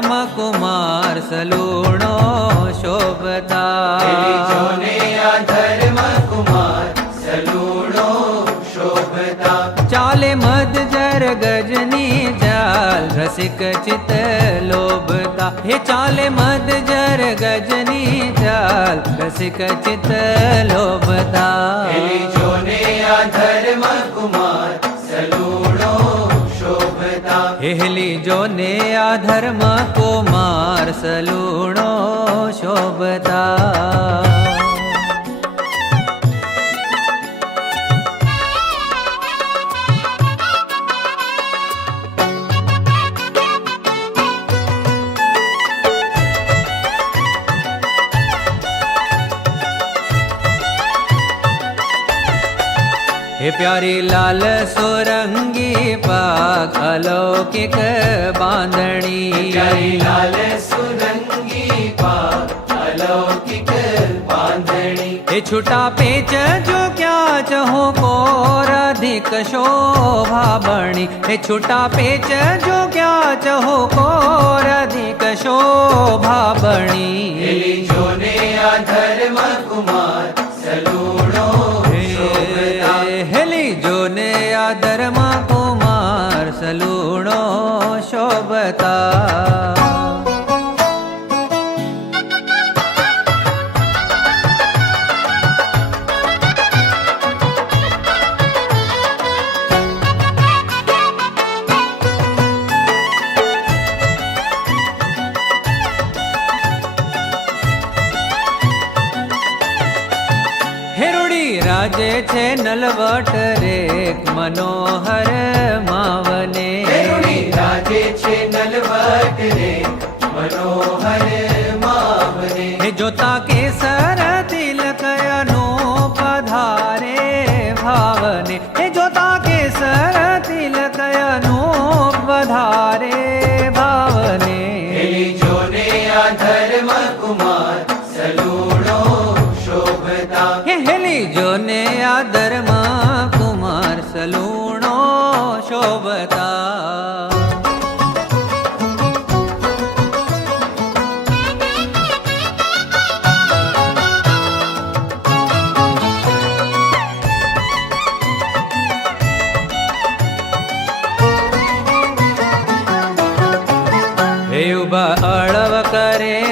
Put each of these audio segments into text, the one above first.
કુમાર સલૂણો શોભતા. જોને આ ધર્મ કુમાર સલુણો શોભતા. ચાલે મદ જર ગજની જાલ રસિક ચિત લોભતા. હે ચાલે મદ જર ગજની જાલ રસિક ચિત લોભતા. જોને આ ધર્મ કુમાર સલુણો શોભતા હેલી જોને આ ધર્મ કુમાર સલુણો શોભતા. હે પ્યારી લાલ સોરંગી પાક અલૌકિક બાંધણી પ્યારી લાલ સુરંગી પાક અલૌકિક બાંધણી એ છૂટા પેચ જો ક્યાં ચહો કો રાધિક શોભા બણી એ છૂટા પેચ જો ક્યાં ચહો કો રાધિક શોભા બણી એલી જોને આ રાજે છે નલવટ રે મનોહર માવને. રાજે છે નલવટ રે મનોહર માવને. હે જોતા કેસર તિલકયનો પધારે ભાવને. હે જોતા કેસર તિલકયનો પધારે ભાવને. જોને આ ધર્મ કુમાર હેલી આ આદરમાં કુમાર સલૂણો શોભતા. હે ઊભા અળવ કરે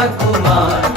ધર્મ કુમાર